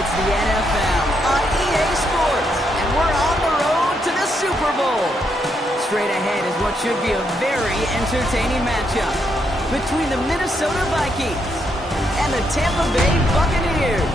It's the NFL on EA Sports, and we're on the road to the Super Bowl. Straight ahead is what should be a very entertaining matchup between the Minnesota Vikings and the Tampa Bay Buccaneers.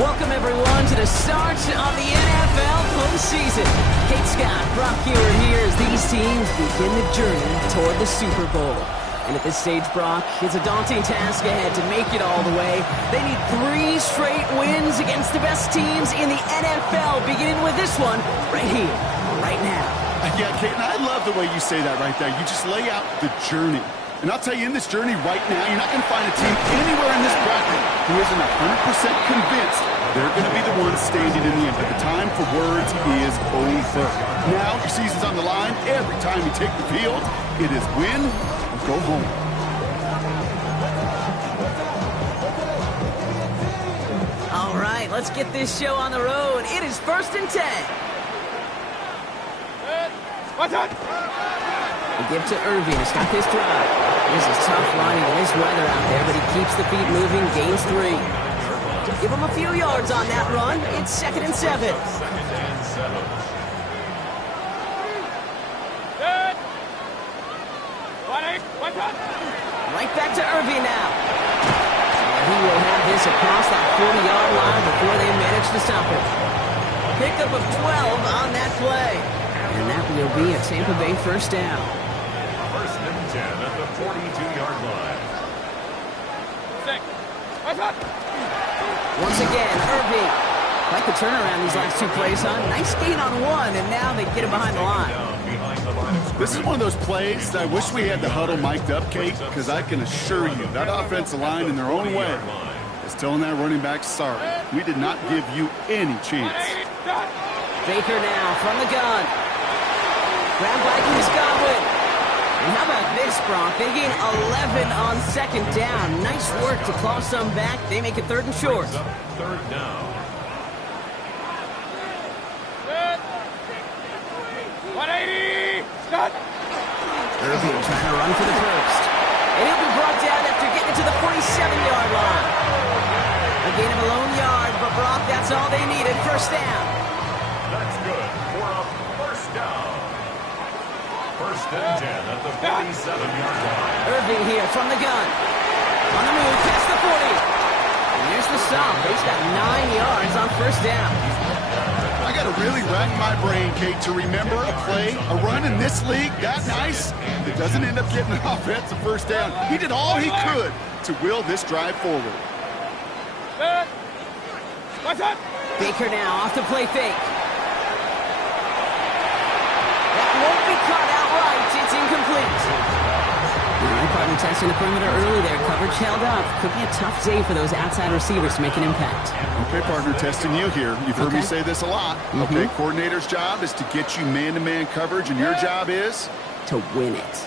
Welcome, everyone, to the start of the NFL postseason. Kate Scott, Brock Hewer here as these teams begin the journey toward the Super Bowl. And at this stage, Brock, it's a daunting task ahead to make it all the way. They need 3 straight wins against the best teams in the NFL, beginning with this one right here, right now. Yeah, Kate, and I love the way you say that right there. You just lay out the journey. And I'll tell you, in this journey right now, you're not going to find a team anywhere in this bracket who isn't 100% convinced they're going to be the ones standing in the end. But the time for words is over. Now, your season's on the line. Every time you take the field, it is win or go home. All right, let's get this show on the road. It is 1st and 10. We give to Irving to start this drive. This is tough running in this weather out there, but he keeps the feet moving, gains 3. Give him a few yards on that run. It's 2nd and 7. Right back to Irving now. And he will have this across that 40-yard line before they manage to stop him. Pickup of 12 on that play. And that will be a Tampa Bay first down. 1st and 10 at the 42-yard line. Once again, Irving. Quite the turnaround these last 2 plays, huh? Nice gain on 1, and now they get him behind the line. This is one of those plays that I wish we had the huddle mic'd up, Kate, because I can assure you that offensive line in their own way is telling that running back, sorry, we did not give you any chance. Baker now from the gun. Grab by Godwin. And how about this, Brock? They gain 11 on 2nd down. Nice work to claw some back. They make it 3rd and short. 3rd down. Irving trying to run for the first. And he'll be brought down after getting it to the 47-yard line. A gain of a lone yard, but Brock, that's all they needed. First down. That's good for a first down. 1st and 10 at the 47-yard line. Irving here from the gun. On the move, past the 40. And there's the stop. He's got 9 yards on first down. I got to really rack my brain, Kate, to remember a play, a run in this league that nice that doesn't end up getting an offensive first down. He did all he could to will this drive forward. Baker now off the play fake. That won't be caught outright. It's incomplete. All right, partner testing the perimeter early there. Coverage held up. Could be a tough day for those outside receivers to make an impact. Okay, partner, testing you here. You've heard me say this a lot. Okay, coordinator's job is to get you man-to-man coverage, and your job is? To win it.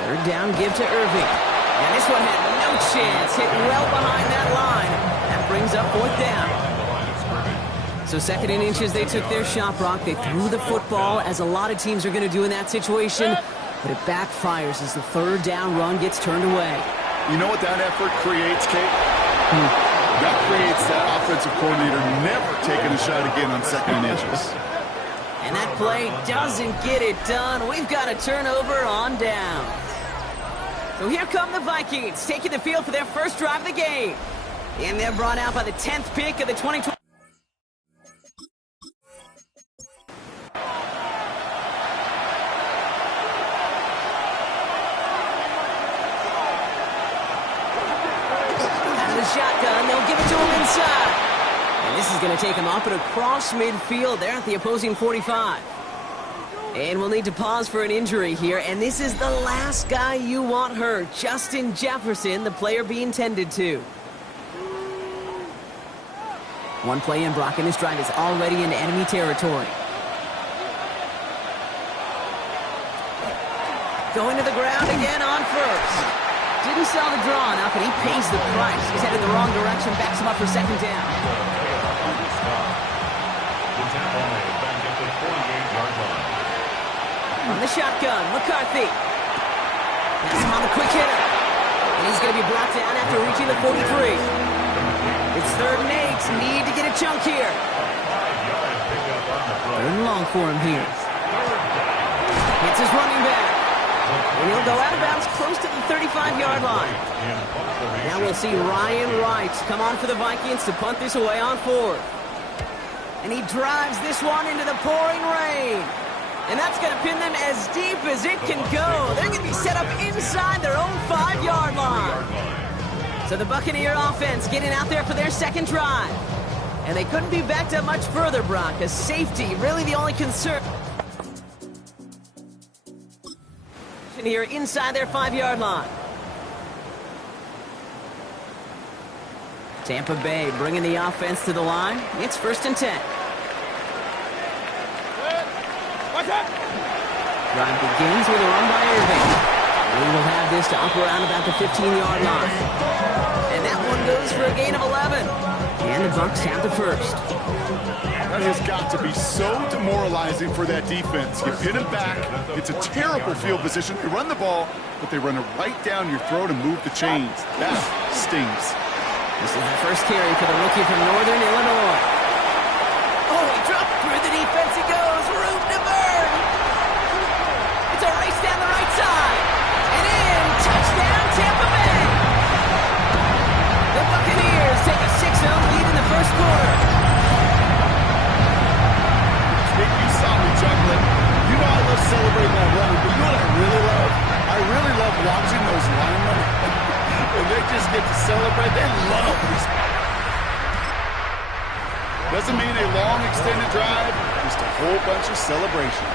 3rd down, give to Irving. And this one had no chance. Hit well behind that line. That brings up 4th down. So 2nd and inches, they took their shot, Brock. They threw the football, as a lot of teams are going to do in that situation. But it backfires as the 3rd down run gets turned away. You know what that effort creates, Kate? That creates that offensive coordinator never taking a shot again on 2nd and inches. And that play doesn't get it done. We've got a turnover on down. So here come the Vikings, taking the field for their first drive of the game. And they're brought out by the 10th pick of the 2020. Shotgun, they'll give it to him inside. And this is going to take him up and across midfield there at the opposing 45. And we'll need to pause for an injury here, and this is the last guy you want hurt. Justin Jefferson, the player being tended to. One play in, Brock, and this drive is already into enemy territory. Going to the ground again on first. Didn't sell the draw enough, and he pays the price. He's headed the wrong direction, backs him up for 2nd down. On the shotgun, McCarthy. That's him on the quick hitter. And he's going to be brought down after reaching the 43. It's 3rd and 8. Need to get a chunk here. 3rd and long for him here. Hits his running back. And he'll go out of bounds close to the 35-yard line. Now we'll see Ryan Wright come on for the Vikings to punt this away on 4th. And he drives this one into the pouring rain. And that's going to pin them as deep as it can go. They're going to be set up inside their own 5-yard line. So the Buccaneer offense getting out there for their 2nd drive. And they couldn't be backed up much further, Brock, as safety really the only concern here inside their 5-yard line. Tampa Bay bringing the offense to the line. It's 1st and 10. Drive begins with a run by Irving. We will have this to up around about the 15-yard line. And that one goes for a gain of 11. And the Bucs have the 1st. That has got to be so demoralizing for that defense. You pin it back. It's a terrible field position. They run the ball, but they run it right down your throat and move the chains. That stings. This is the first carry for the rookie from Northern Illinois. Oh, he dropped through the defense. He goes. Room to burn. It's a race down the right side. And in. Touchdown, Tampa Bay. The Buccaneers take a 6-0 lead in the 1st quarter. You saw me juggling. You know I love celebrating that run, but you know what I really love? I really love watching those linemen. And they just get to celebrate. They love this. Doesn't mean a long extended drive, just a whole bunch of celebration.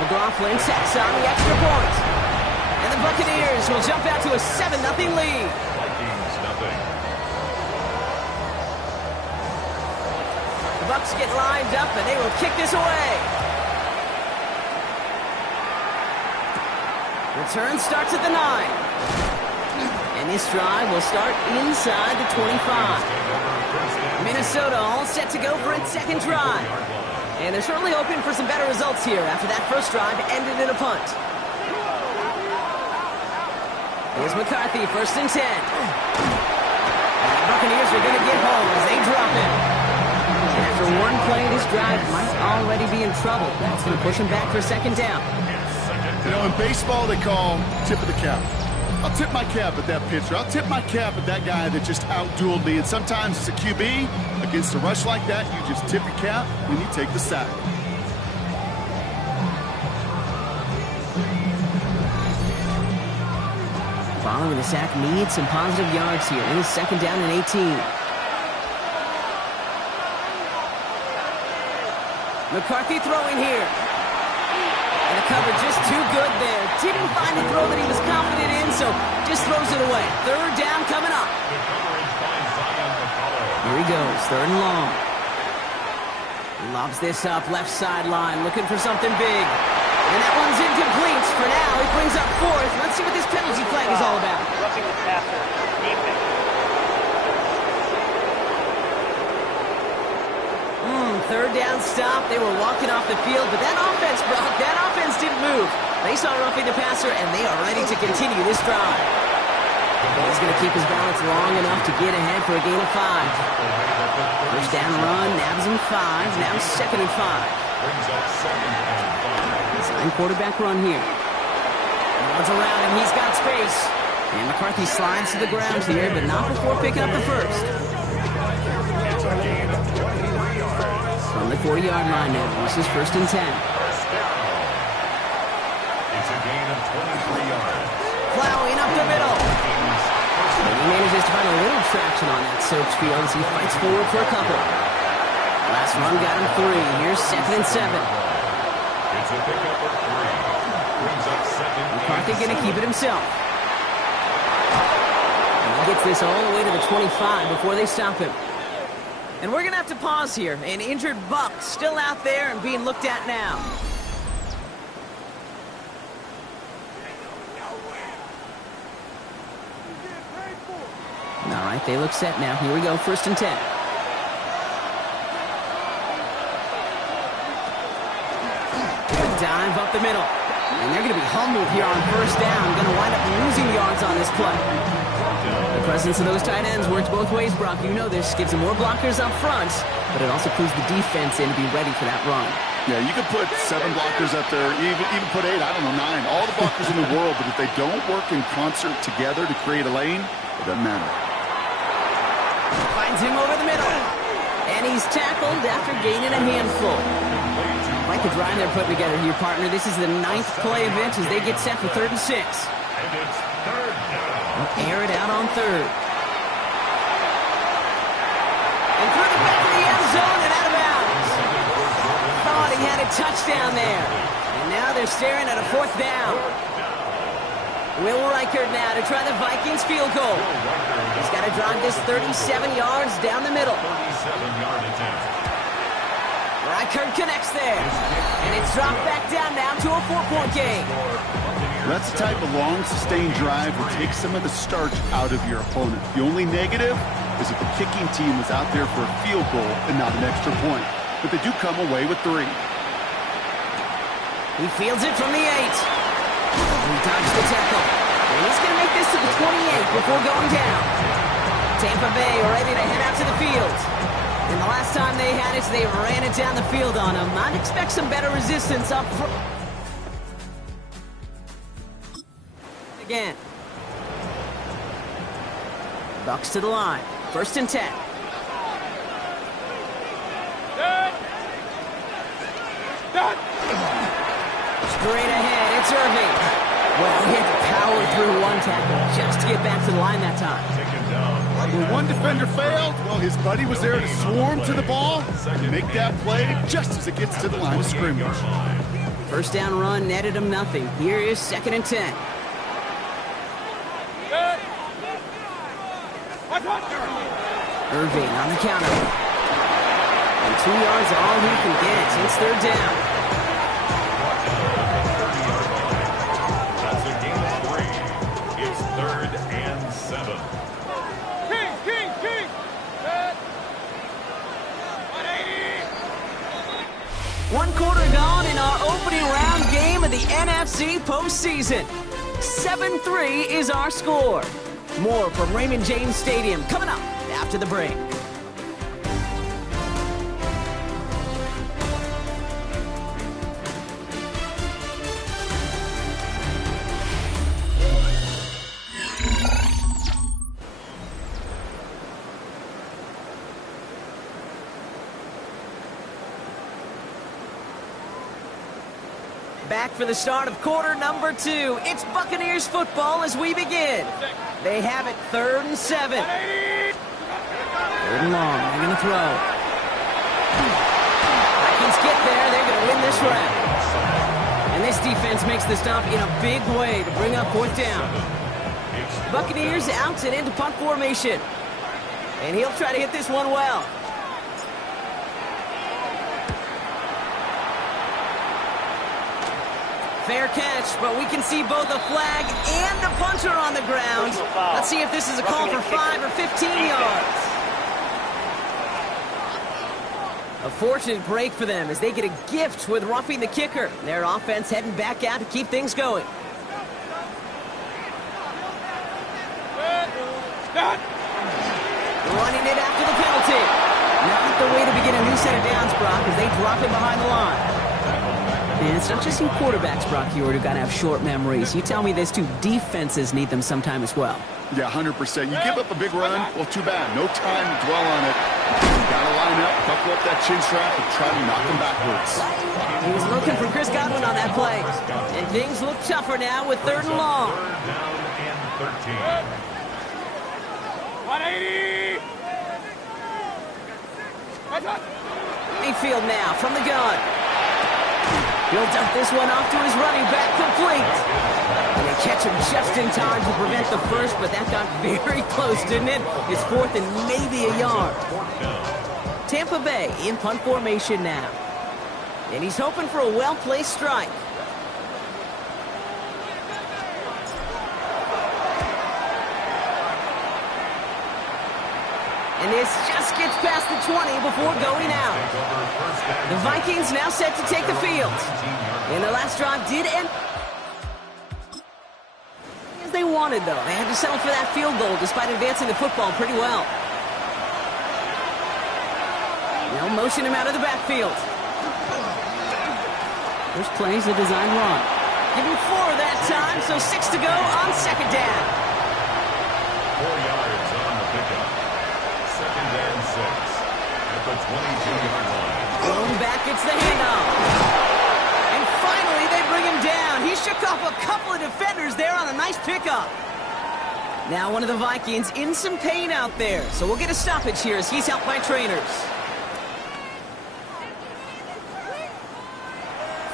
McLaughlin sets on the extra point. And the Buccaneers will jump out to a 7-0 lead. Vikings nothing. The Bucs get lined up and they will kick this away. Return starts at the 9. And this drive will start inside the 25. Minnesota all set to go for its 2nd drive. And they're certainly hoping for some better results here after that 1st drive ended in a punt. Here's McCarthy, 1st and 10. And the Buccaneers are going to get home as they drop it. And after one play, this drive might already be in trouble. That's going to push them back for 2nd down. You know, in baseball, they call tip of the cap. I'll tip my cap at that pitcher. I'll tip my cap at that guy that just outdueled me. And sometimes as a QB, against a rush like that, you just tip your cap when you take the sack. Following the sack needs some positive yards here. It is 2nd down and 18. McCarthy throwing here. And the cover just too good there. Didn't find the throw that he was confident in, so just throws it away. 3rd down coming up. Here he goes, 3rd and long. Lobs this up, left sideline, looking for something big. And that one's incomplete. For now, he brings up 4th. Let's see what this penalty flag is all about. Roughing the passer, defense. 3rd down stop. They were walking off the field, but that offense didn't move. They saw roughing the passer, and they are ready to continue this drive. He's going to keep his balance long enough to get ahead for a gain of 5. 1st down run, nabs him 5. Now 2nd and 5. Design quarterback run here. Runs around him. He's got space. And McCarthy slides to the ground here, but not before picking up the 1st. From the 40-yard line now, this is 1st and 10. It's a gain of 23 yards. Plowing up the middle. And he manages to find a little traction on that soaked field as he fights forward for a couple. Last run got him 3. Here's 2nd and 7. It's a pickup of 3. Brings up 2nd. McCarthy going to keep it himself. And he gets this all the way to the 25 before they stop him. And we're going to have to pause here. An injured Buck still out there and being looked at now. All right, they look set now. Here we go, 1st and 10. Dive up the middle. And they're going to be humbled here on first down. Going to wind up losing yards on this play. The presence of those tight ends works both ways, Brock. You know this. Gives them more blockers up front, but it also clues the defense in to be ready for that run. Yeah, you could put 7 blockers up there, even put 8, I don't know, 9. All the blockers in the world, but if they don't work in concert together to create a lane, it doesn't matter. Finds him over the middle. And he's tackled after gaining a handful. Like the drive they're putting together here, partner. This is the 9th play of it as they get set for 3rd and 6. And it's 3rd down. Air it out on 3rd. And through the back of the end zone and out of bounds. Thought he had a touchdown there. And now they're staring at a 4th down. Will Wildcard now to try the Vikings field goal. He's got to drive this 37 yards down the middle. 37-yard attempt. Wildcard connects there. And it's dropped back down now to a 4-point game. That's the type of long, sustained drive that takes some of the starch out of your opponent. The only negative is if the kicking team was out there for a field goal and not an extra point. But they do come away with 3. He fields it from the 8. He dodged the tackle. And he's going to make this to the 28 before going down. Tampa Bay ready to head out to the field. And the last time they had it, they ran it down the field on him. I'd expect some better resistance up front. Again. Bucks to the line. 1st and 10. Straight ahead, it's Irving. Well, he had to power through one tackle just to get back to the line that time. When one defender failed, well, his buddy was there to swarm to the ball and make that play just as it gets to the line of scrimmage. 1st down run netted him nothing. Here is 2nd and 10. Irving on the counter. And 2 yards are all he can get. It's 3rd down. That's a gain of 3. It's 3rd and 7. King! 1 quarter gone in our opening round game of the NFC postseason. 7-3 is our score. More from Raymond James Stadium coming up after the break. Back for the start of quarter number 2. It's Buccaneers football as we begin. They have it 3rd and 7. 3rd and long. They're going to throw. Vikings get there. They're going to win this round. And this defense makes the stop in a big way to bring up 4th down. Buccaneers out and into punt formation. And he'll try to hit this one well. Fair catch, but we can see both a flag and a punter on the ground. Let's see if this is a call for 5 or 15 yards. A fortunate break for them as they get a gift with roughing the kicker. Their offense heading back out to keep things going. Running it after the penalty. Not the way to begin a new set of downs, Brock, as they drop it behind the line. And it's not just you quarterbacks, Brock, who got to have short memories. You tell me this too, defenses need them sometime as well. Yeah, 100%. You give up a big run, well, too bad. No time to dwell on it. You got to line up, buckle up that chin strap, and try to knock them backwards. He was looking for Chris Godwin on that play. And things look tougher now with 3rd and long. 3rd down and 13. 180! Mayfield now from the gun. He'll dump this one off to his running back, complete. And they catch him just in time to prevent the first, but that got very close, didn't it? It's 4th and maybe a yard. Tampa Bay in punt formation now. And he's hoping for a well-placed strike. And this just gets past the 20 before going out. The Vikings now set to take the field. And the last drive did end. as they wanted, though. They had to settle for that field goal despite advancing the football pretty well. They'll motion him out of the backfield. First play's a design run. Give him 4 that time, so 6 to go on second down. 4 yards on the pickup. 2nd and 6 at the 22-yard line. Thrown back, it's the handoff. And finally, they bring him down. He shook off a couple of defenders there on a nice pickup. Now one of the Vikings in some pain out there, so we'll get a stoppage here as he's helped by trainers.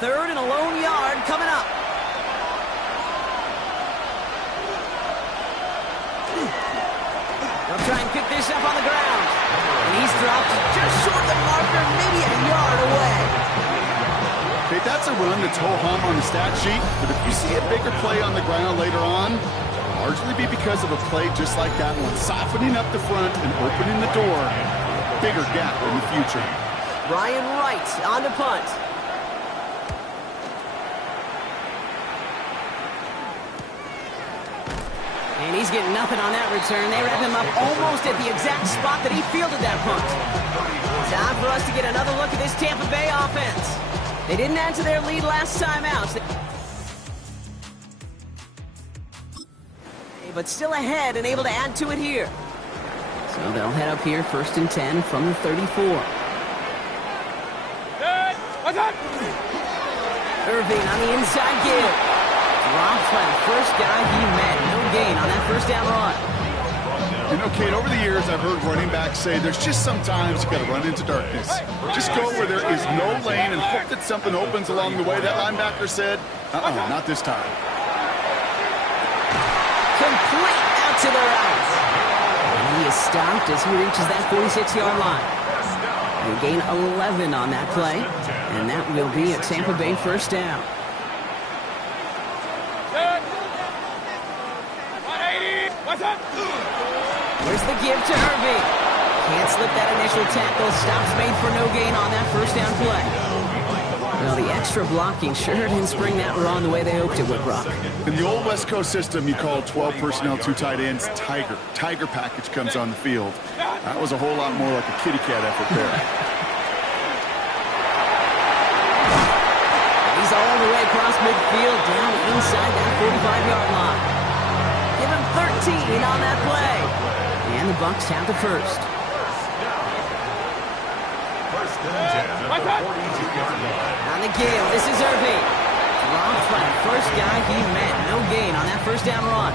3rd and a lone yard coming up. They'll try and pick this up on the ground. And he's dropped just short of the marker, maybe a yard away. Okay, that's a run that's ho-hum on the stat sheet, but if you see a bigger play on the ground later on, it'll largely be because of a play just like that one, softening up the front and opening the door. Bigger gap in the future. Ryan Wright on to punt. And he's getting nothing on that return. They wrap him up almost at the exact spot that he fielded that punt. Time for us to get another look at this Tampa Bay offense. They didn't add to their lead last time out. But still ahead and able to add to it here. So they'll head up here 1st and 10 from the 34. What's up? Irving on the inside give. Drops by the first guy he met. No gain on that first down run. You know, Kate, over the years, I've heard running backs say there's just sometimes you got to run into darkness. Just go where there is no lane and hope that something opens along the way. That linebacker said, not this time. Complete out to the right. And he is stopped as he reaches that 46-yard line. They gain 11 on that play, and that will be a Tampa Bay first down. 180. What's up? Where's the give to Irving? Can't slip that initial tackle. Stops made for no gain on that first down play. Well, the extra blocking sure didn't spring that run the way they hoped it would, Brock. In the old West Coast system, you call 12 personnel, 2 tight ends, Tiger. Tiger package comes on the field. That was a whole lot more like a kitty cat effort there. He's all the way across midfield, down inside that 45-yard line. Give him 13 on that play. And the Bucs have the first. 1st and 10 at the 42-yard line. On the give, this is Irving. Dropped by the first guy he met. No gain on that first down run.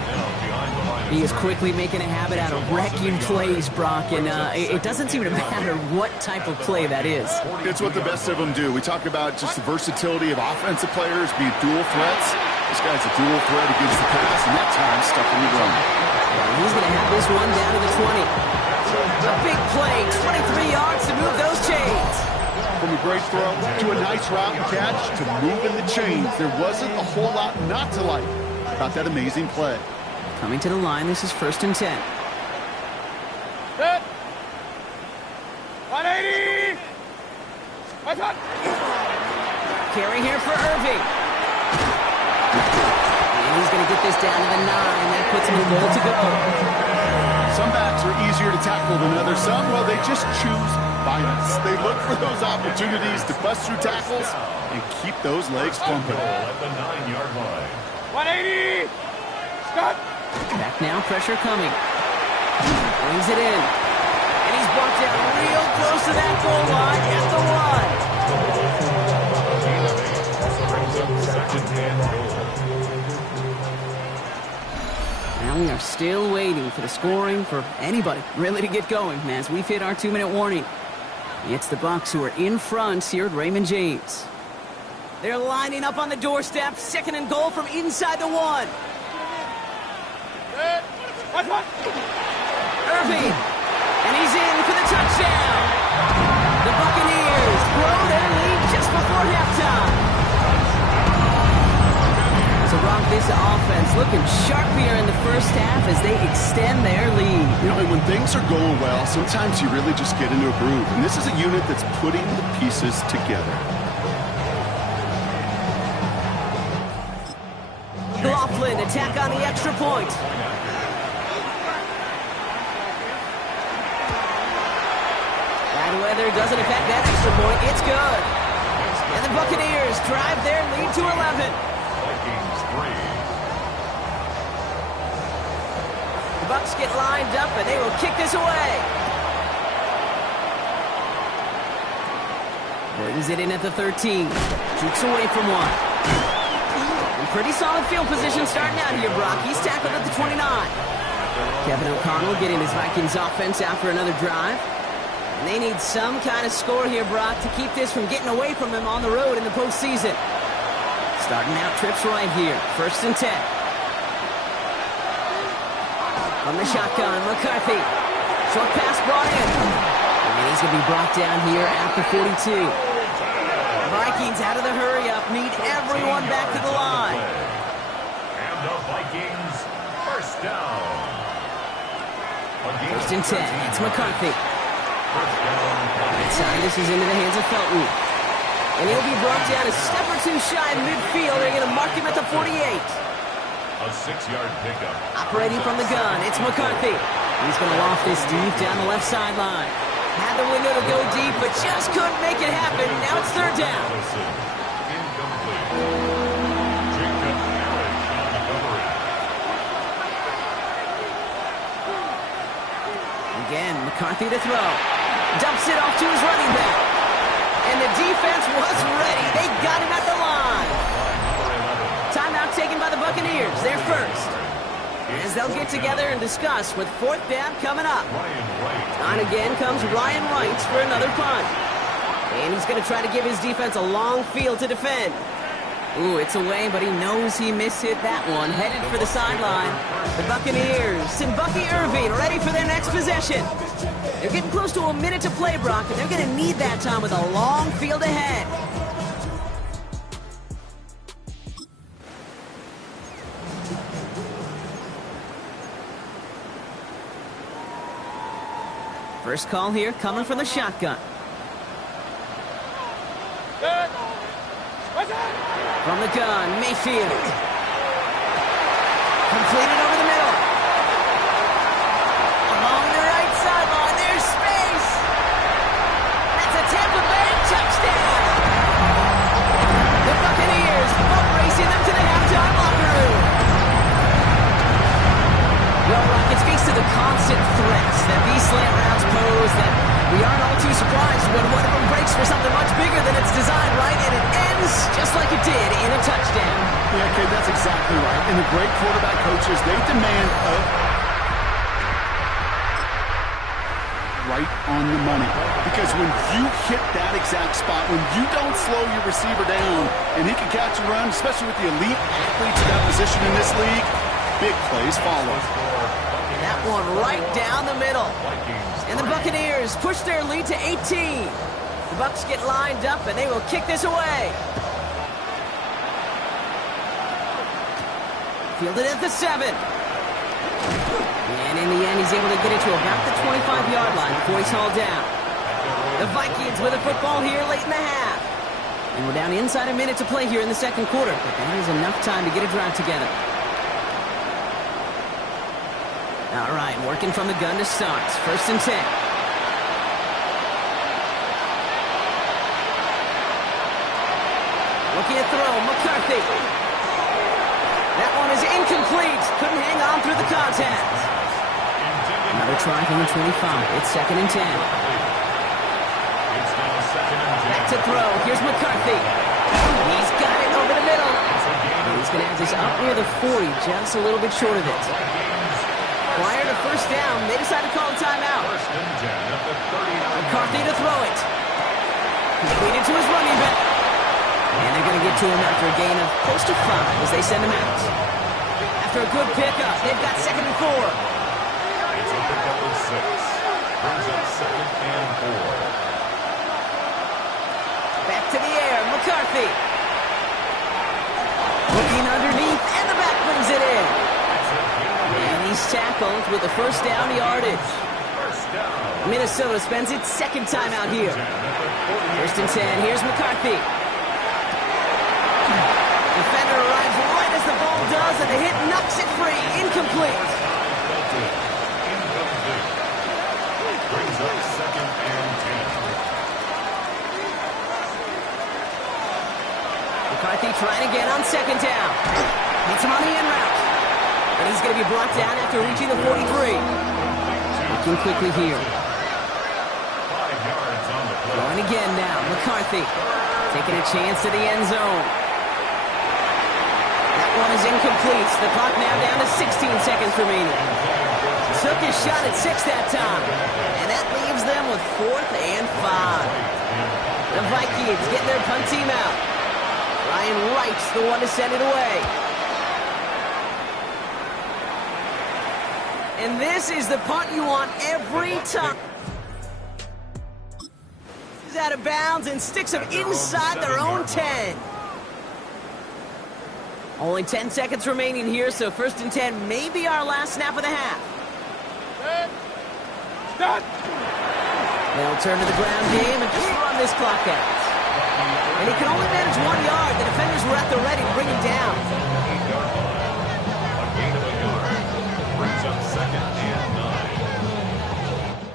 He is quickly making a habit out of wrecking plays, Brock, and it doesn't seem to matter what type of play that is. It's what the best of them do. We talk about just the versatility of offensive players being dual threats. This guy's a dual threat against the pass, and that time stuck in the run. And he's going to have this one down to the 20. A big play, 23 yards to move those chains. From a great throw to a nice route and catch to moving the chains, there wasn't a whole lot not to like about that amazing play. Coming to the line, this is 1st and 10. Set. 180. What's up? Carry here for Irving. And he's going to get this down to the 9. That puts him in goal to go. Some backs are easier to tackle than others. Some, well, they just choose violence. They look for those opportunities to bust through tackles and keep those legs pumping. At the 9-yard line. 180. Stop. Back now, pressure coming. Brings it in. And he's brought down real close to that goal line at the 1. Brings up 2nd and goal. Now we are still waiting for the scoring for anybody really to get going as we've hit our 2-minute warning. It's the Bucs who are in front here at Raymond James. They're lining up on the doorstep. 2nd and goal from inside the 1. Irving, and he's in for the touchdown. The Buccaneers grow their lead just before halftime. So, Brock, this offense looking sharp here in the first half as they extend their lead. You know, and when things are going well, sometimes you really just get into a groove. And this is a unit that's putting the pieces together. McLaughlin to tack on the extra point. Bad weather doesn't affect that extra point. It's good. And the Buccaneers drive their lead to 11. Vikings 3. The Bucs get lined up, and they will kick this away. Brings it in at the 13. Jukes away from one. In pretty solid field position starting out here, Brock. He's tackled at the 29. Kevin O'Connell getting his Vikings offense out for another drive. And they need some kind of score here, Brock, to keep this from getting away from them on the road in the postseason. Starting out trips right here. 1st and 10. From the shotgun, McCarthy. Short pass brought in. And he's going to be brought down here at the 42. Vikings out of the hurry-up. Need everyone back to the line. And the Vikings, 1st down. 1st and 10. It's McCarthy. Inside, this is into the hands of Felton. And he'll be brought down a step or two shy of midfield. They're going to mark him at the 48. A 6-yard pickup. Operating from the gun, it's McCarthy. He's going to loft this deep down the left sideline. Had the window to go deep, but just couldn't make it happen. Now it's 3rd down. Incomplete. Jacob Harris on the coverage. Again, McCarthy to throw. Dumps it off to his running back. And the defense was ready. They got him at the line. Timeout taken by the Buccaneers. They're first. As they'll get together and discuss with 4th down coming up. On again comes Ryan Wright for another punt. And he's going to try to give his defense a long field to defend. Ooh, it's away, but he knows he mishit that one. Headed for the sideline. The Buccaneers and Bucky Irving ready for their next possession. They're getting close to a minute to play, Brock, and they're going to need that time with a long field ahead. First call here coming from the shotgun. From the gun, Mayfield. Completed over the middle. Along the right sideline, there's space. That's a Tampa Bay touchdown. The Buccaneers boat racing them to the halftime locker room. Well, Rock, it speaks to the constant threats that these slant routes pose that we aren't all too surprised when one of them breaks for something much bigger than it's designed, right? And it ends just like it did in a touchdown. Yeah, Kate, that's exactly right. And the great quarterback coaches, they demand right on the money. Because when you hit that exact spot, when you don't slow your receiver down and he can catch and run, especially with the elite athletes in that position in this league, big plays follow. That one right down the middle. And the Buccaneers push their lead to 18. The Bucs get lined up, and they will kick this away. Fielded at the 7. And in the end, he's able to get it to about the 25-yard line before he's hauled down. The Vikings with a football here late in the half. And we're down inside a minute to play here in the 2nd quarter, but that is enough time to get a drive together. All right, working from the gun to start. 1st and 10. Looking to throw, McCarthy. That one is incomplete. Couldn't hang on through the contact. Another try from the 25. It's 2nd and 10. Back to throw. Here's McCarthy. He's got it over the middle. And he's going to have this up near the 40, just a little bit short of it. Prior to 1st down, they decide to call a timeout. McCarthy to throw it. Completed to his running back. And they're going to get to him after a gain of close to 5 as they send him out. After a good pickup, they've got 2nd and 4. It's a pickup of 6. Brings up 2nd and 4. Back to the air, McCarthy. Looking underneath, and the back brings it in. And he's tackled with the 1st down yardage. Minnesota spends its 2nd time out here. 1st and 10, here's McCarthy. Defender arrives right as the ball does. throws, and the hit knocks it free. Incomplete. Brings up 2nd and 10. McCarthy trying again on 2nd down. Hits him on the in route. And he's going to be brought down after reaching the 43. Looking quickly here. 5 yards on the play. Going again now. McCarthy taking a chance to the end zone. That one is incomplete. The clock now down to 16 seconds remaining. Took his shot at 6 that time. And that leaves them with 4th and 5. The Vikings getting their punt team out. Ryan Wright's the one to send it away. And this is the punt you want every time. He's out of bounds and sticks him inside their own 10. Only 10 seconds remaining here, so 1st and 10 may be our last snap of the half. Start. They'll turn to the ground game and just run this clock out. And he can only manage 1 yard. The defenders were at the ready to bring him down. A gain of a yard. Brings up 2nd and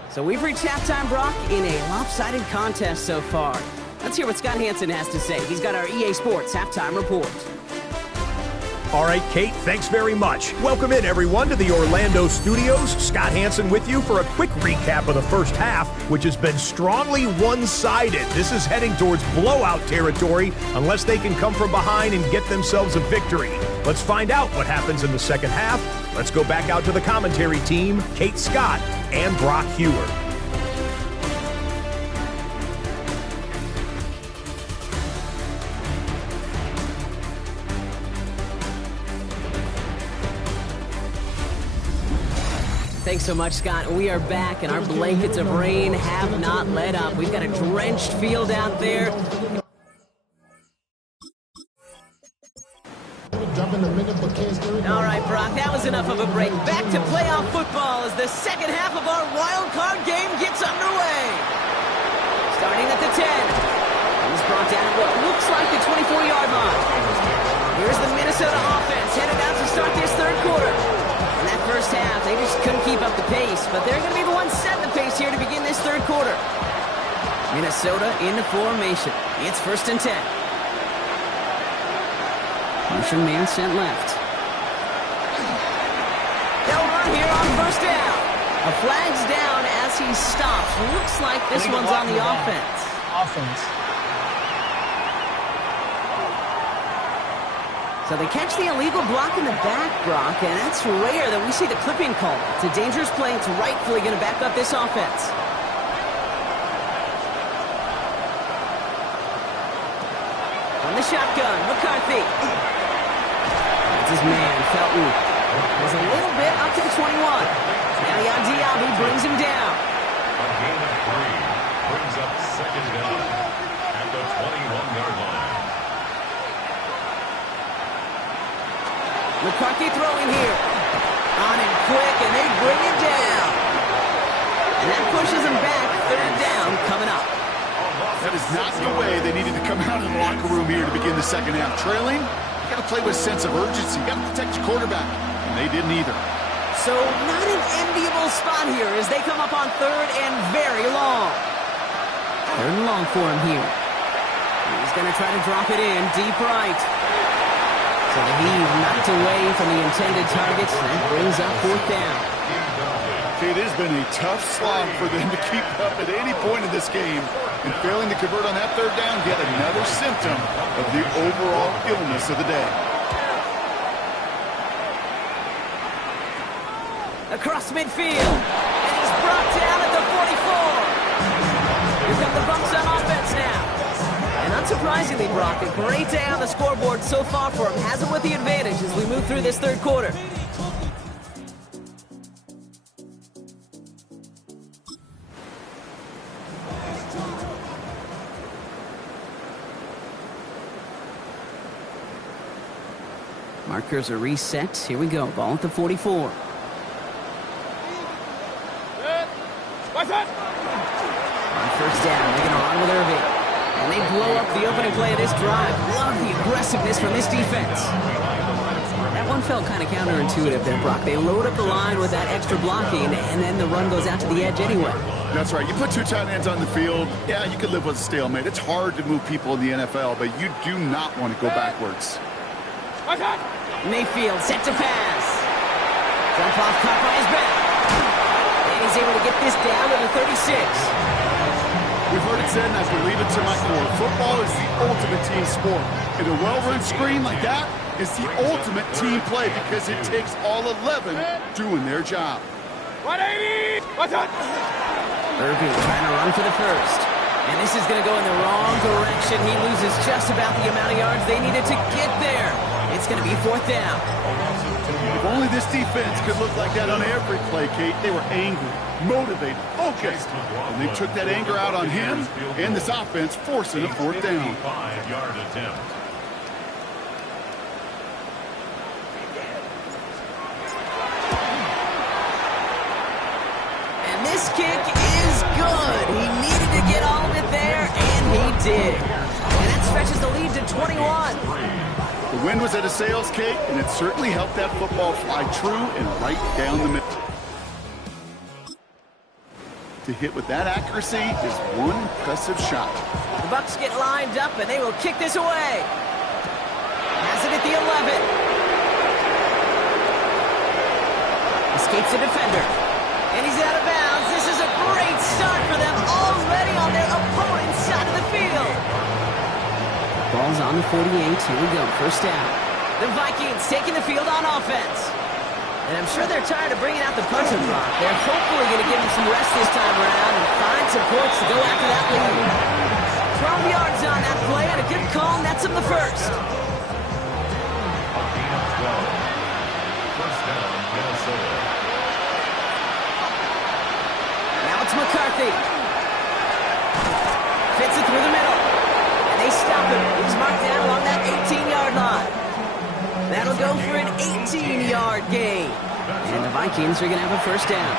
9. So we've reached halftime, Brock, in a lopsided contest so far. Let's hear what Scott Hansen has to say. He's got our EA Sports halftime report. All right, Kate, thanks very much. Welcome in, everyone, to the Orlando studios. Scott Hansen with you for a quick recap of the first half, which has been strongly one-sided. This is heading towards blowout territory unless they can come from behind and get themselves a victory. Let's find out what happens in the second half. Let's go back out to the commentary team, Kate Scott and Brock Hewer. Thanks so much, Scott. We are back, and our blankets of rain have not let up. We've got a drenched field out there. All right, Brock, that was enough of a break. Back to playoff football as the second half of our wild card game gets underway. Starting at the 10. He's brought down at what looks like the 24-yard line. Here's the Minnesota offense headed out to start this third quarter. In that first half, they just couldn't keep up the pace, but they're going to be the ones setting the pace here to begin this third quarter. Minnesota in the formation. It's 1st and 10. Motion man sent left. They'll run here on 1st down. A flag's down as he stops. Looks like this one's on the offense. So they catch the illegal block in the back, Brock, and that's rare that we see the clipping call. It's a dangerous play. It's rightfully going to back up this offense. On the shotgun, McCarthy. That's his man, Felton. Was a little bit up to the 21. Now Diaby brings him down. A gain of 3. Brings up 2nd down at the 21-yard line. McCarthy throwing here. On and quick, and they bring it down. And that pushes them back. 3rd down coming up. That is not the way they needed to come out of the locker room here to begin the second half. Trailing, you got to play with a sense of urgency. You got to protect your quarterback. And they didn't either. So not an enviable spot here as they come up on 3rd and very long. 3rd and long for him here. He's going to try to drop it in deep right. So the heave knocked away from the intended targets. That brings up 4th down. It has been a tough slog for them to keep up at any point in this game. And failing to convert on that 3rd down, yet another symptom of the overall illness of the day. Across midfield. And he's brought down at the 44. Here come the bumps on offense now. And unsurprisingly, Brock, a great day on the scoreboard so far for him. Has him with the advantage as we move through this third quarter. Markers are reset. Here we go. Ball at the 44. What's that? On 1st down, they're going to run with Irving. And they blow up the opening play of this drive. Love the aggressiveness from this defense. That one felt kind of counterintuitive there, Brock. They load up the line with that extra blocking, and then the run goes out to the edge anyway. That's right. You put two tight ends on the field, yeah, you could live with a stalemate. It's hard to move people in the NFL, but you do not want to go backwards. Mayfield set to pass. Jump off caught by his back. And he's able to get this down to the 36. We've heard it said, and I believe it to my core, football is the ultimate team sport. And a well-run screen like that is the ultimate team play because it takes all 11 doing their job. 180! What's up? Irving trying to run for the first. And this is going to go in the wrong direction. He loses just about the amount of yards they needed to get there. It's going to be fourth down. If only this defense could look like that on every play, Kate. They were angry, motivated, focused. And they took that anger out on him and this offense, forcing a fourth down. 5-yard attempt. This kick is good. He needed to get all of it there, and he did. And that stretches the lead to 21. The wind was at a sails, Kate, and it certainly helped that football fly true and right down the middle. To hit with that accuracy is one impressive shot. The Bucs get lined up, and they will kick this away. Has it at the 11. Escapes the defender. And he's out of bounds. This is a great start for them already on their opponent's side of the field. Ball's on the 48. Here we go. First down. The Vikings taking the field on offense. And I'm sure they're tired of bringing out the punching block. They're hopefully going to give him some rest this time around and find some points to go after that lead. 12 yards on that play and a good call nets him the first. First down, Minnesota. It's McCarthy. Fits it through the middle. And they stop him. He's marked down along that 18-yard line. That'll go for an 18-yard gain. And the Vikings are going to have a first down.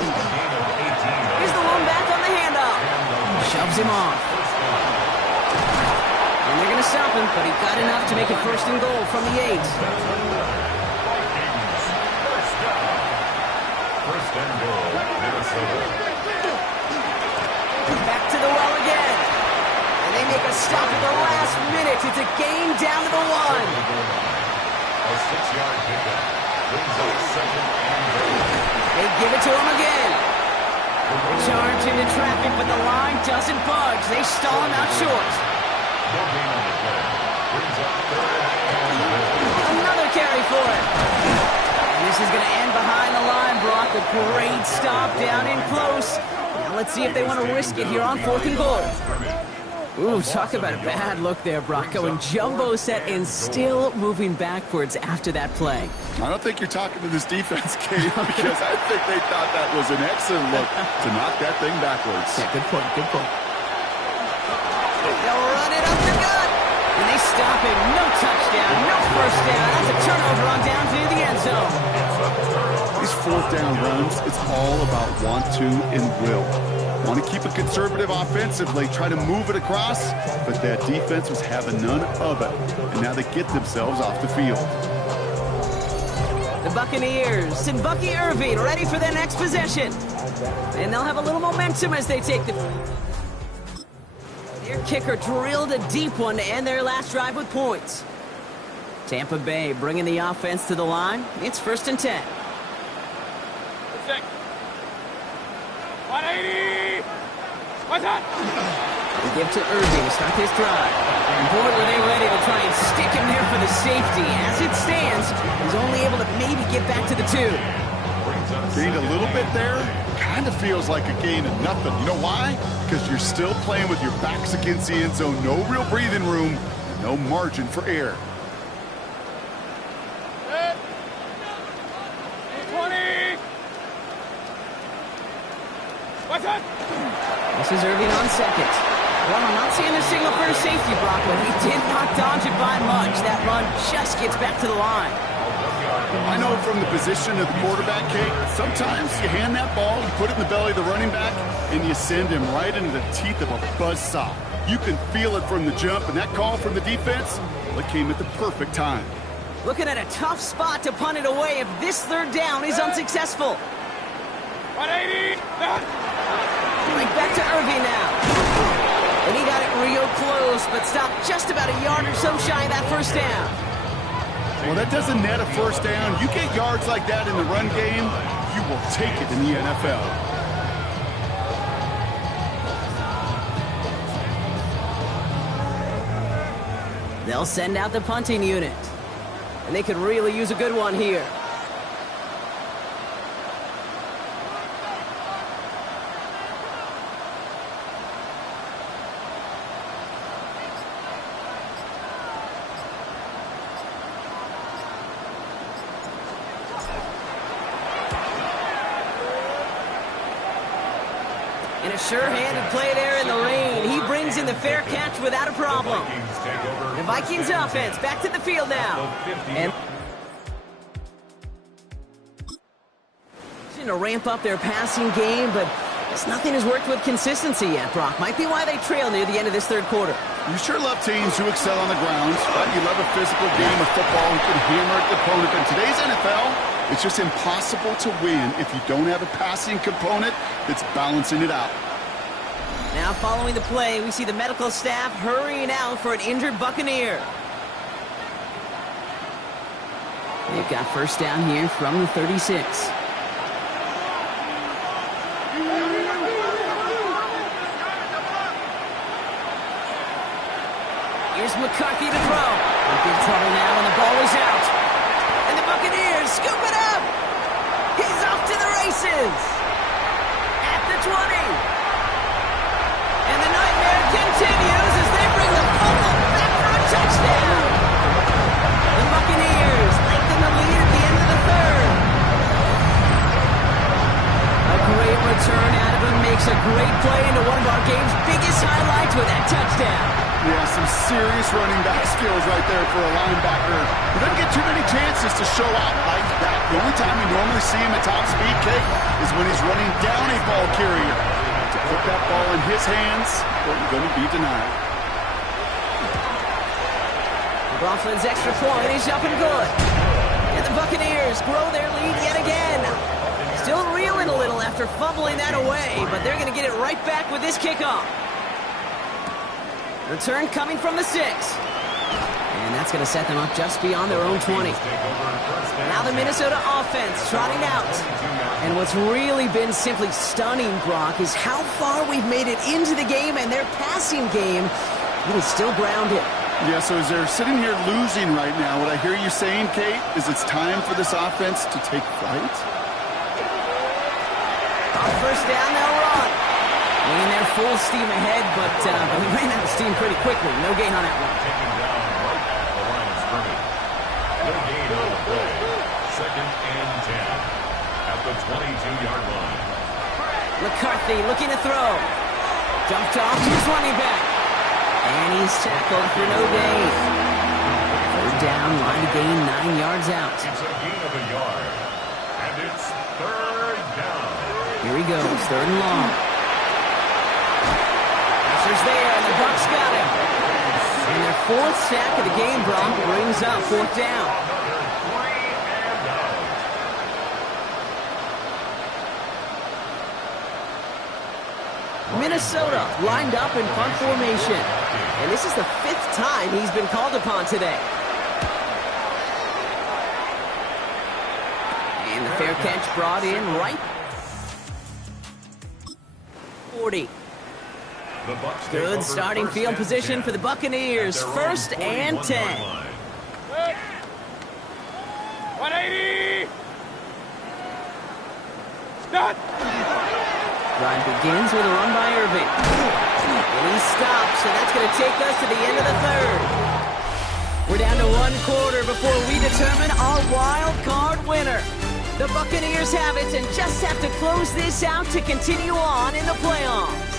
Here's the one back on the handoff. Shoves him off. And they're going to stop him, but he got enough to make it first and goal from the 8. First and goal, Minnesota. Back to the well again. And they make a stop at the last minute. It's a gain down to the 1. A 6-yard pickup brings up second and goal. They give it to him again. They charge into traffic, but the line doesn't budge. They stall him out short. No gain on the play. Brings up third and goal. Another carry for it. And this is going to end behind the line, Brock. A great stop down in close. Now let's see if they want to risk it here on 4th and goal. Ooh, talk about a bad look there, Brock. Going jumbo set and still moving backwards after that play. I don't think you're talking to this defense, Kate, because I think they thought that was an excellent look to knock that thing backwards. Yeah, good point, good point. They'll run it up the gut. And they stop him. No touchdown, no first down. That's a turnover on down to the end zone. These fourth down runs, it's all about want to and will. Want to keep it conservative offensively, try to move it across, but that defense was having none of it. And now they get themselves off the field. The Buccaneers and Bucky Irving ready for their next possession. And they'll have a little momentum as they take the... Their kicker drilled a deep one to end their last drive with points. Tampa Bay bringing the offense to the line. It's 1st and 10. 180! What's that? They give to Irving to start his drive. And boy, were they ready to try and stick him there for the safety. As it stands, he's only able to maybe get back to the 2. Gained a little bit there. Kind of feels like a gain of nothing. You know why? Because you're still playing with your backs against the end zone. No real breathing room. No margin for error. 20! What's that? This is Irving on second. Well, I'm not seeing a signal for a safety, Brock, but he did not dodge it by much. That run just gets back to the line. I know from the position of the quarterback, Kate, sometimes you hand that ball, you put it in the belly of the running back, and you send him right into the teeth of a buzzsaw. You can feel it from the jump, and that call from the defense, well, it came at the perfect time. Looking at a tough spot to punt it away if this third down is unsuccessful. 180. Right back to Irving now. And he got it real close, but stopped just about a yard or so shy of that first down. Well, that doesn't net a first down. You get yards like that in the run game, you will take it in the NFL. They'll send out the punting unit. And they could really use a good one here. And a sure-handed play there in the rain. He brings in the fair catch without a problem. The Vikings offense back to the field now. And to ramp up their passing game, but nothing has worked with consistency yet, Brock. Might be why they trail near the end of this third quarter. You sure love teams who excel on the ground, right? You love a physical game of football who can hammer the opponent. In today's NFL, it's just impossible to win if you don't have a passing component that's balancing it out. Now following the play, we see the medical staff hurrying out for an injured Buccaneer. They've got first down here from the 36. Here's McCarthy to throw. In big trouble now, and the ball is out. And the Buccaneers scoop it up. He's off to the races. At the 20. And the nightmare continues as they bring the fumble back for a touchdown. The Buccaneers lengthen the lead at the end of the third. A great return out of him makes a great play into one of our game's biggest highlights with that touchdown. Yeah, some serious running back skills right there for a linebacker. He doesn't get too many chances to show out like that. The only time we normally see him at top speed, Kate, is when he's running down a ball carrier. To put that ball in his hands, well, you're going to be denied. McLaughlin's extra point is up and good. And the Buccaneers grow their lead yet again. Still reeling a little after fumbling that away, but they're going to get it right back with this kickoff. Return coming from the 6. And that's going to set them up just beyond their own 20. Now the Minnesota offense trotting out. And what's really been simply stunning, Brock, is how far we've made it into the game, and their passing game is still grounded. Yeah, so as they're sitting here losing right now, what I hear you saying, Kate, is it's time for this offense to take flight? On first down, they'll run. Winning their full steam ahead, but we ran out of steam pretty quickly. No gain on that one. Taken down right at the line of scrimmage. No gain on the play. 2nd and 10 at the 22-yard line. McCarthy looking to throw. Dumped off to his running back. And he's tackled for no gain. Third down, line to gain 9 yards out. It's a gain of a yard. And it's 3rd down. Here he goes, 3rd and long. Pressure's there, and the Bucs got him. And their 4th sack of the game, Brock, brings up 4th down. Minnesota lined up in punt formation. And this is the 5th time he's been called upon today. And the fair catch brought in right 40. Good starting field position for the Buccaneers. 1st and 10. 180. Start. Drive begins with a run by Irving. And he stops, and that's going to take us to the end of the 3rd. We're down to 1 quarter before we determine our wild card winner. The Buccaneers have it and just have to close this out to continue on in the playoffs.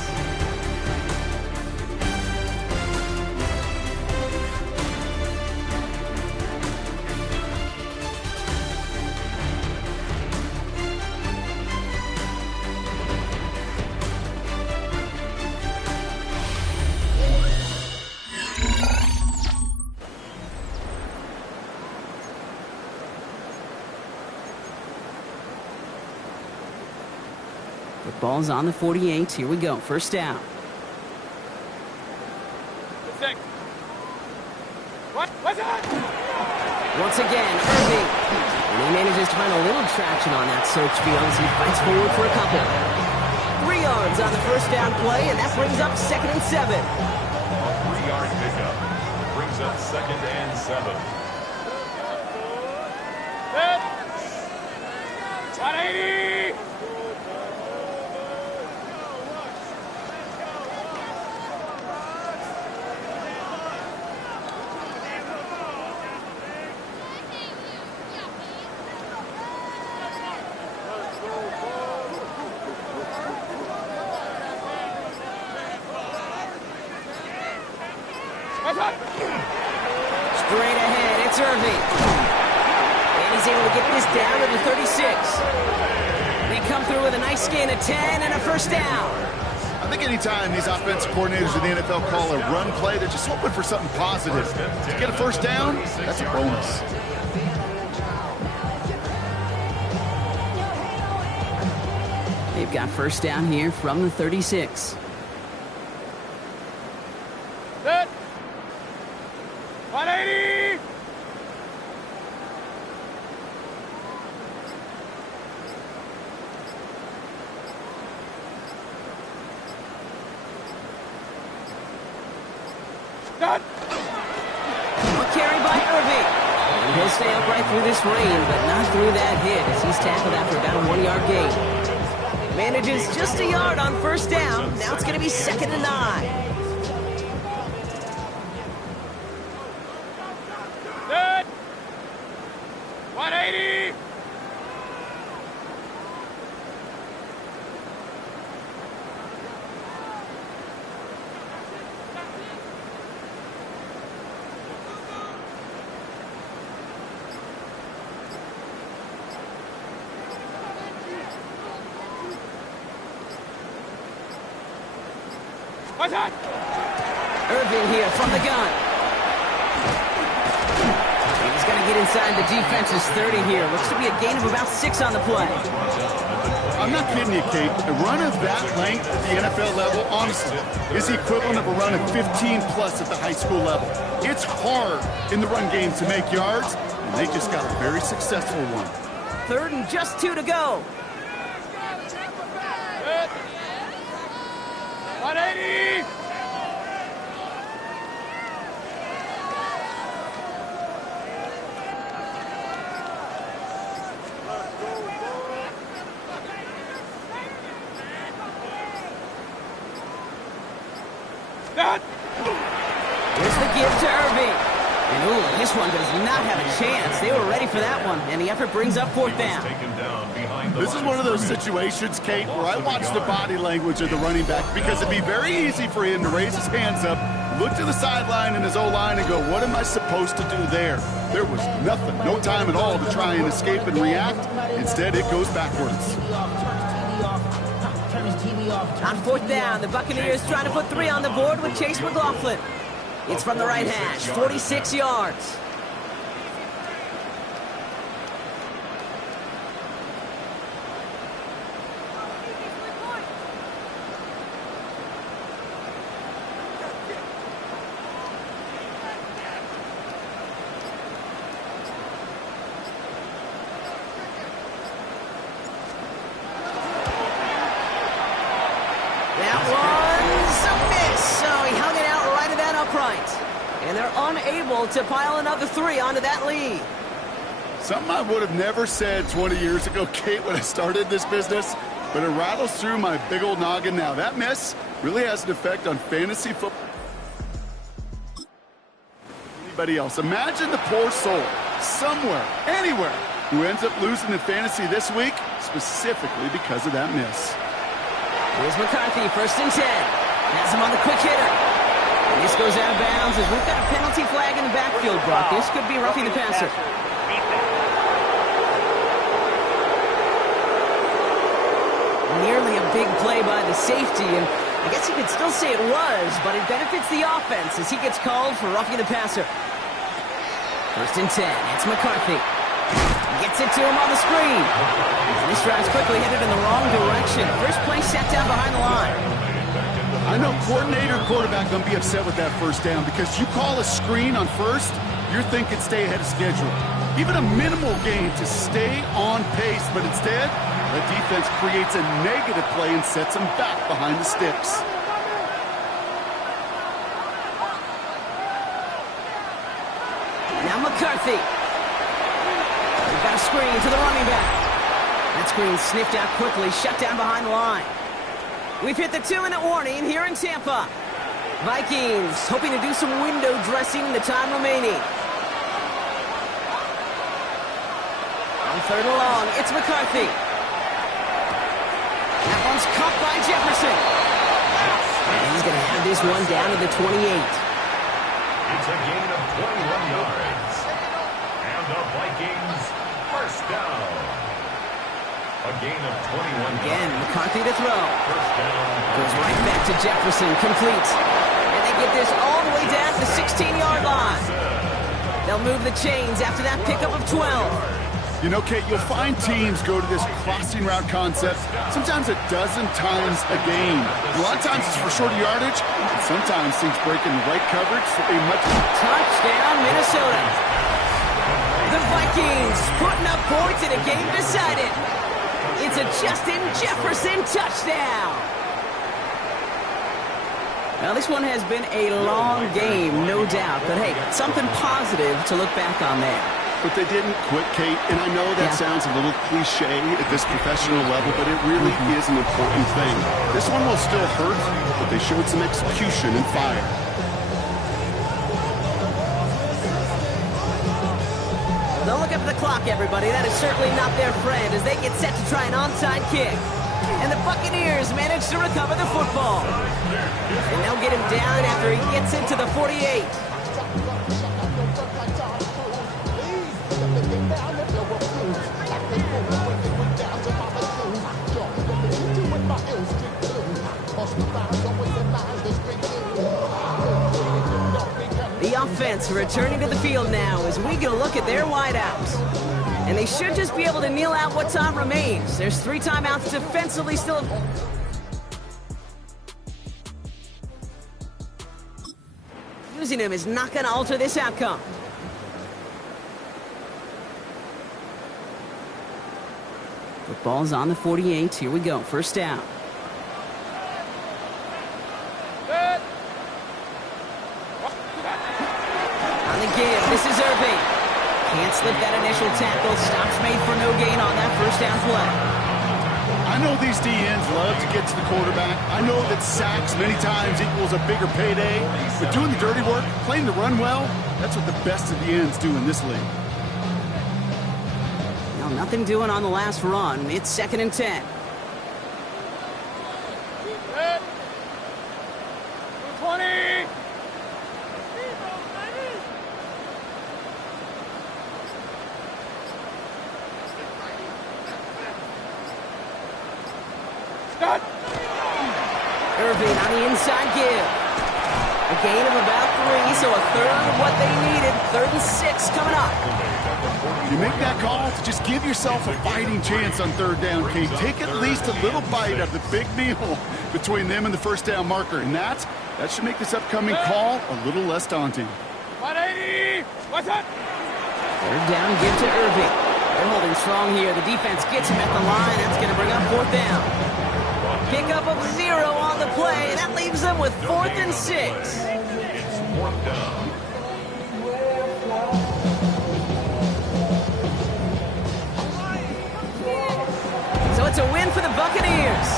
The ball's on the 48. Here we go. First down. 6. What's that? Once again, Irving. And he manages to find a little traction on that search field as he fights forward for a couple. 3 yards on the first down play, and that brings up 2nd and 7. A 3-yard pickup brings up 2nd and 7. 180. Straight ahead, it's Irving. And he's able to get this down to the 36. They come through with a nice gain of 10 and a first down. I think anytime these offensive coordinators in the NFL call a run play, they're just hoping for something positive. To get a first down, that's a bonus. They've got first down here from the 36. Set. 180. Done. A carry by Irving. And he'll stay upright through this rain, but not through that hit as he's tackled after about a 1-yard gain. Manages just a yard on first down. Now it's going to be 2nd and 9. Set. 180. What's that? Irving here from the gun. He's going to get inside the defense's 30 here. Looks to be a gain of about 6 on the play. I'm not kidding you, Kate. A run of that length at the NFL level, honestly, is the equivalent of a run of 15-plus at the high school level. It's hard in the run game to make yards, and they just got a very successful one. 3rd and just 2 to go. 180. Done. Here's the give to Irving. And ooh, this one does not have a chance. They were ready for that one, and the effort brings up 4th down. Taken down behind the This is one of those situations, Kate, where I watch the body language of the running back because it'd be very easy for him to raise his hands up, look to the sideline in his O-line and go, what am I supposed to do there? There was nothing, no time at all to try and escape and react. Instead, it goes backwards. On 4th down, the Buccaneers trying to put 3 on the board with Chase McLaughlin. It's from the right hash, 46 yards. That one's a miss. So he hung it out right at that upright. And they're unable to pile another 3 onto that lead. Something I would have never said 20 years ago, Kate, when I started this business, but it rattles through my big old noggin now. That miss really has an effect on fantasy football. Anybody else? Imagine the poor soul somewhere, anywhere, who ends up losing in fantasy this week, specifically because of that miss. Here's McCarthy, 1st and 10. Has him on the quick hitter. And this goes out of bounds as we've got a penalty flag in the backfield, Brock. This could be roughing the passer. Nearly a big play by the safety, and I guess you could still say it was, but it benefits the offense as he gets called for roughing the passer. 1st and 10. It's McCarthy. Gets it to him on the screen. And this drive's quickly headed in the wrong direction. First play set down behind the line. I know coordinator quarterback going to be upset with that first down because you call a screen on first, you're thinking stay ahead of schedule. Even a minimal gain to stay on pace, but instead, the defense creates a negative play and sets them back behind the sticks. Now McCarthy. We've got a screen to the running back. That screen sniffed out quickly, shut down behind the line. We've hit the 2-minute warning here in Tampa. Vikings hoping to do some window dressing in the time remaining. On third and long, it's McCarthy. That one's caught by Jefferson. And he's going to have this one down to the 28. It's a gain of 21 yards. And the Vikings first down. A gain of 21 Again, yards. McCarthy to throw. First down. Goes right back to Jefferson, complete. And they get this all the way down to the 16-yard line. They'll move the chains after that pickup of 12. You know, Kate, you'll find teams go to this crossing route concept sometimes a dozen times a game. A lot of times it's for shorter yardage, and sometimes things break in the right coverage for a much... Touchdown, Minnesota. The Vikings putting up points in a game decided. It's a Justin Jefferson touchdown. Now, this one has been a long game, no doubt. But, hey, something positive to look back on there. But they didn't quit, Kate, and I know that sounds a little cliche at this professional level, but it really is an important thing. This one will still hurt, but they showed some execution and fire. Don't look up at the clock, everybody. That is certainly not their friend as they get set to try an onside kick. And the Buccaneers manage to recover the football. And they'll get him down after he gets into the 48. The offense returning to the field now as we get a look at their wideouts. And they should just be able to kneel out what time remains. There's 3 timeouts defensively still. Using him is not going to alter this outcome. Football's on the 48. Here we go. First down. On the give, this is Irving. Can't slip that initial tackle. Stops made for no gain on that first down play. I know these DNs love to get to the quarterback. I know that sacks many times equals a bigger payday. But doing the dirty work, playing the run well, that's what the best of the ends do in this league. Now, nothing doing on the last run. It's 2nd and 10. Set. 20. Start. Irving on the inside give. A gain of about 3, so a third of what they needed. 3rd and 6 coming up. You make that call to just give yourself a fighting chance on 3rd down, Kate. Take at least a little bite of the big meal between them and the first down marker. And that should make this upcoming call a little less daunting. 180. What's that? 3rd down give to Irving. They're holding strong here. The defense gets him at the line. That's going to bring up 4th down. Pickup of 0 on the play. That leaves them with 4th and 6. It's 4th down. So it's a win for the Buccaneers.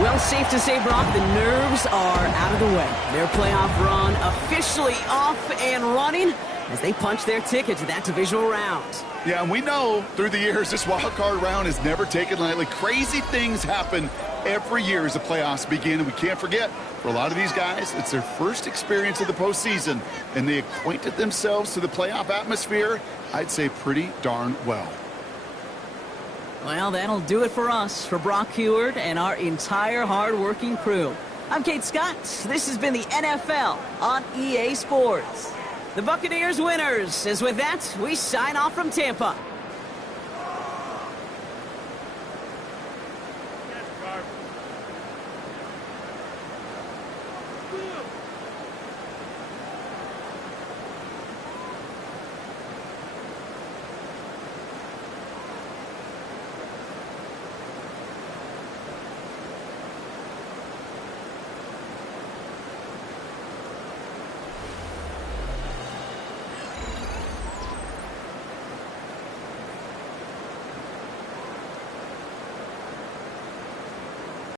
Well, safe to say, Brock, the nerves are out of the way. Their playoff run officially off and running as they punch their ticket to that divisional round. Yeah, and we know through the years this wildcard round is never taken lightly. Crazy things happen every year as the playoffs begin, and we can't forget, for a lot of these guys, it's their first experience of the postseason, and they acquainted themselves to the playoff atmosphere, I'd say pretty darn well. Well, that'll do it for us, for Brock Heward and our entire hard-working crew. I'm Kate Scott. This has been the NFL on EA Sports. The Buccaneers winners, as with that, we sign off from Tampa.